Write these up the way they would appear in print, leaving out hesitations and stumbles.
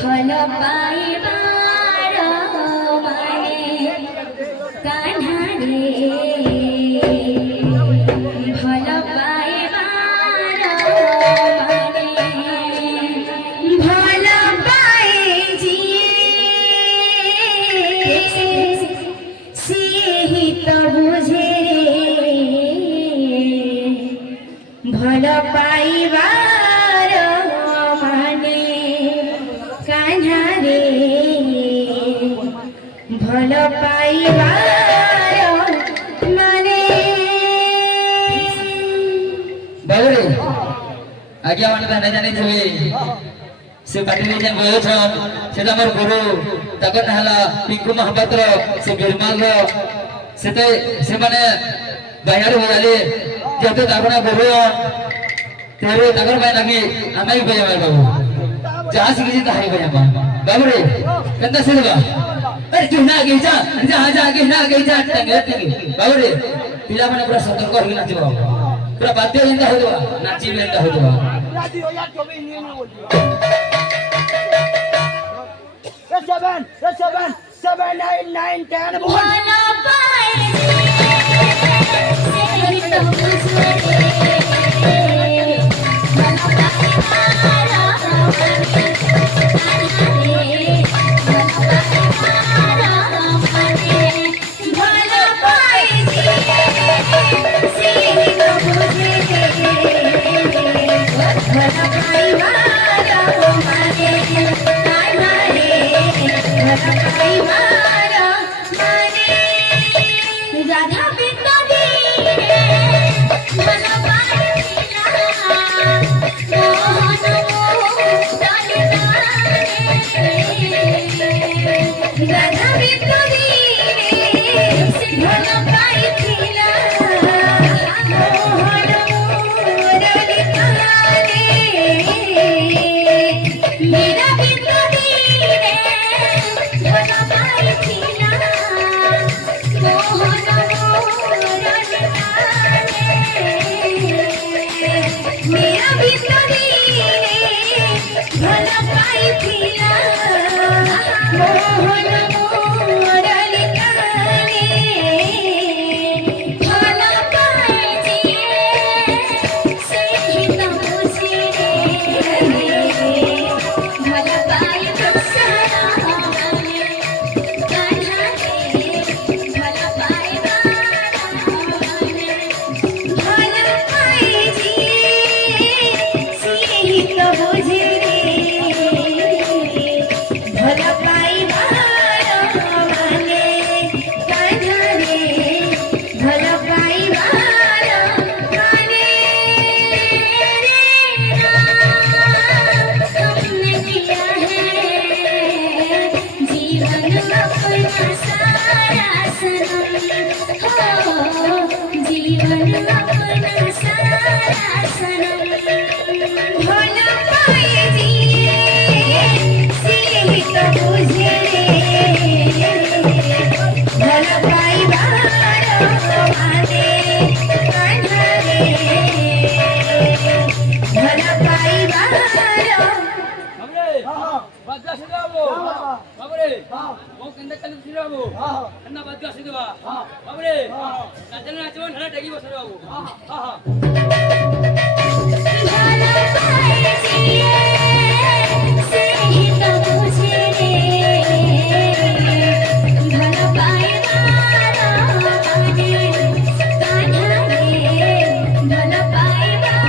भल पाइबार माने कान्हा रे भल पाइबार माने भल पाए सेहि तो बुझे भल पाइबार भल पाइबार माने बाबरे आज्ञा माने जाने जाने थे से पार्टी रे जन गयो छन से हमर गुरु तकर हला पिंकू महापात्र से बिरमाल रो से माने बाहर हो गले जते दागना गुरु तेरे तकर भाई लगी आमाई भय बाबू जहां से किसी ताई भय बाबरे कंदा से लगा अरे क्यों ना गई जा आगे ना गई जा टंगे बाबरे पिला माने पूरा सतर्क हो ना जीवा पूरा बाध्य लेंदा हो जवा नाची लेंदा हो जवा राजी हो यार तो भी नहीं बोल 7 8 9 10 भल पाए सेहि तो बुझे राधा बिंदु मोहन মানে কাঁধারে ভাল পাইবার বাবরে বাদ্যা সিদাবো বাবরে ও কেন্দ্র কালি সিদাবো না বাদ্যা সিদাবা বাবরে নাচন নাচবো না ডাকি বসে বাবু ভাল পাইছি সেই তো বুঝে রে ভাল পাইবার মানে কাঁধারে ভাল পাইবার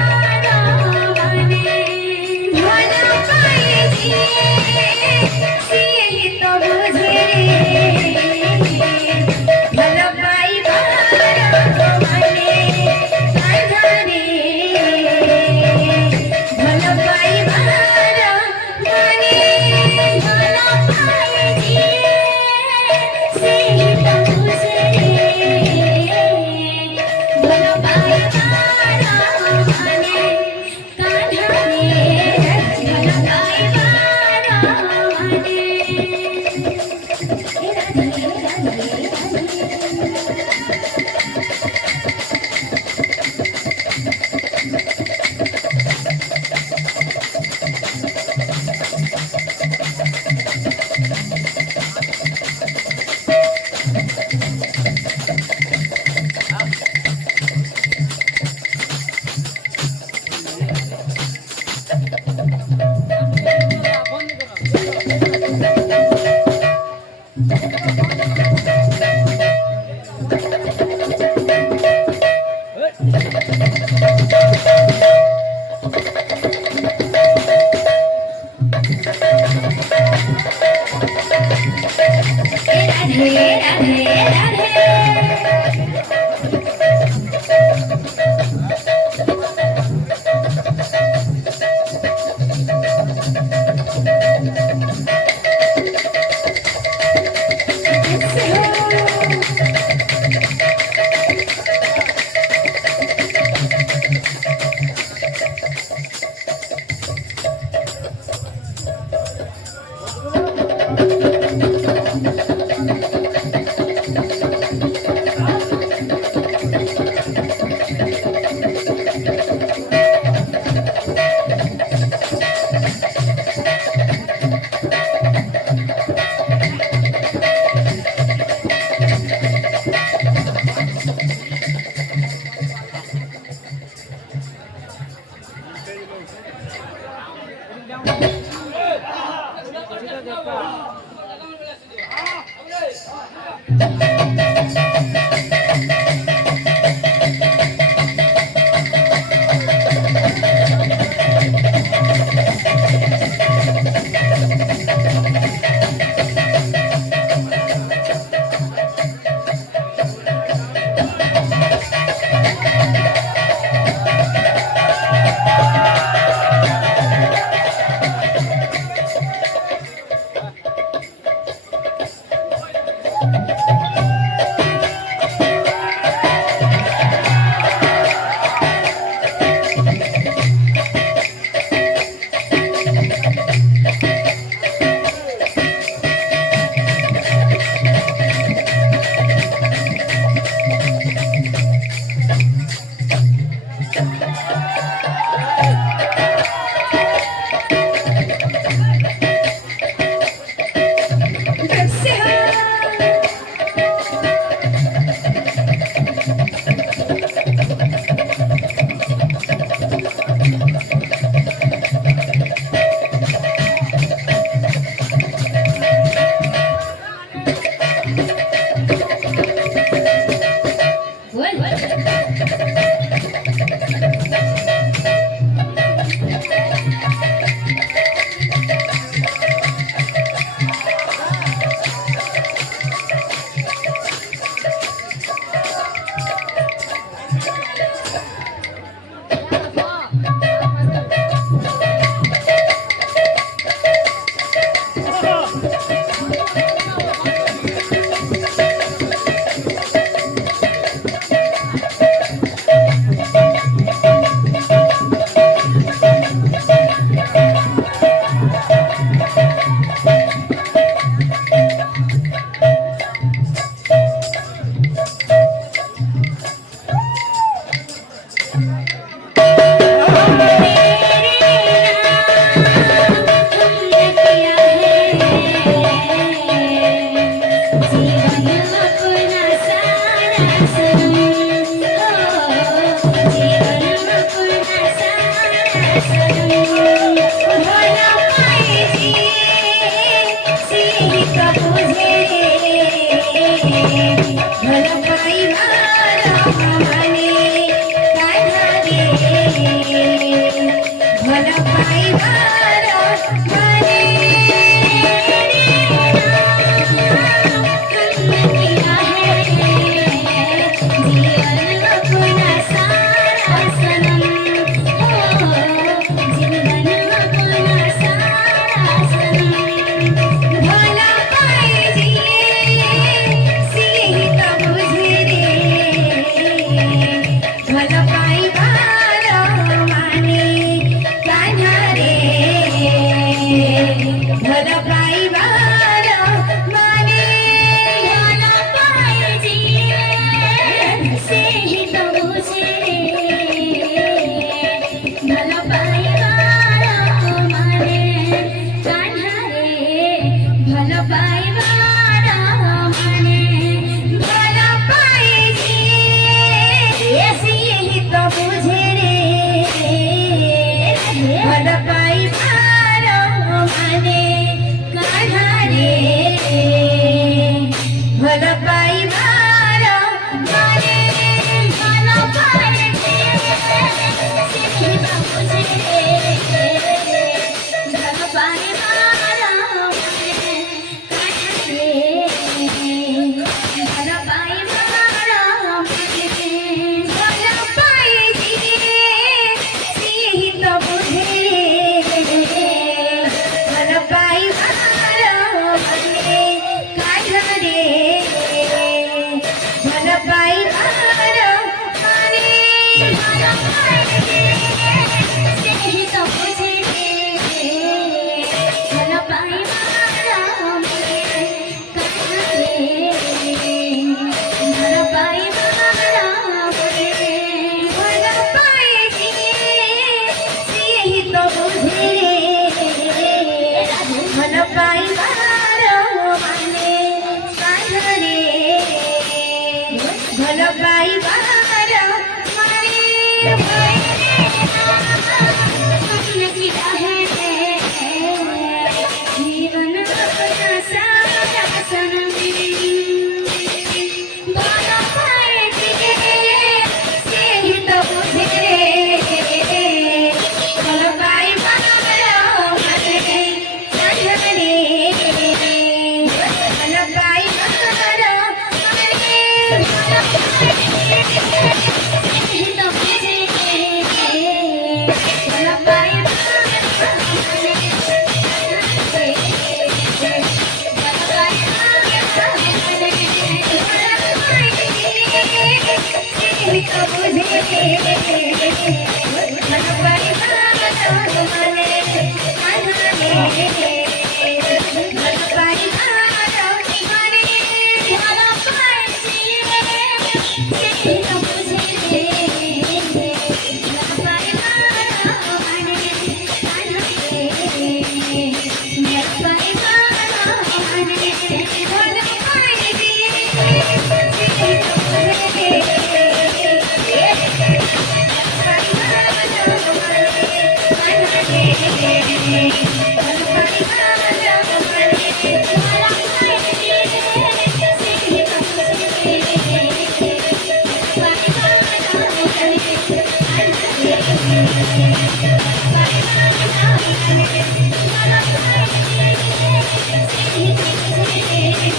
মানে ভাল পাইছি সেই তো বুঝে রে ভাল পাইবার মানে কাঁধারে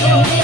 Oh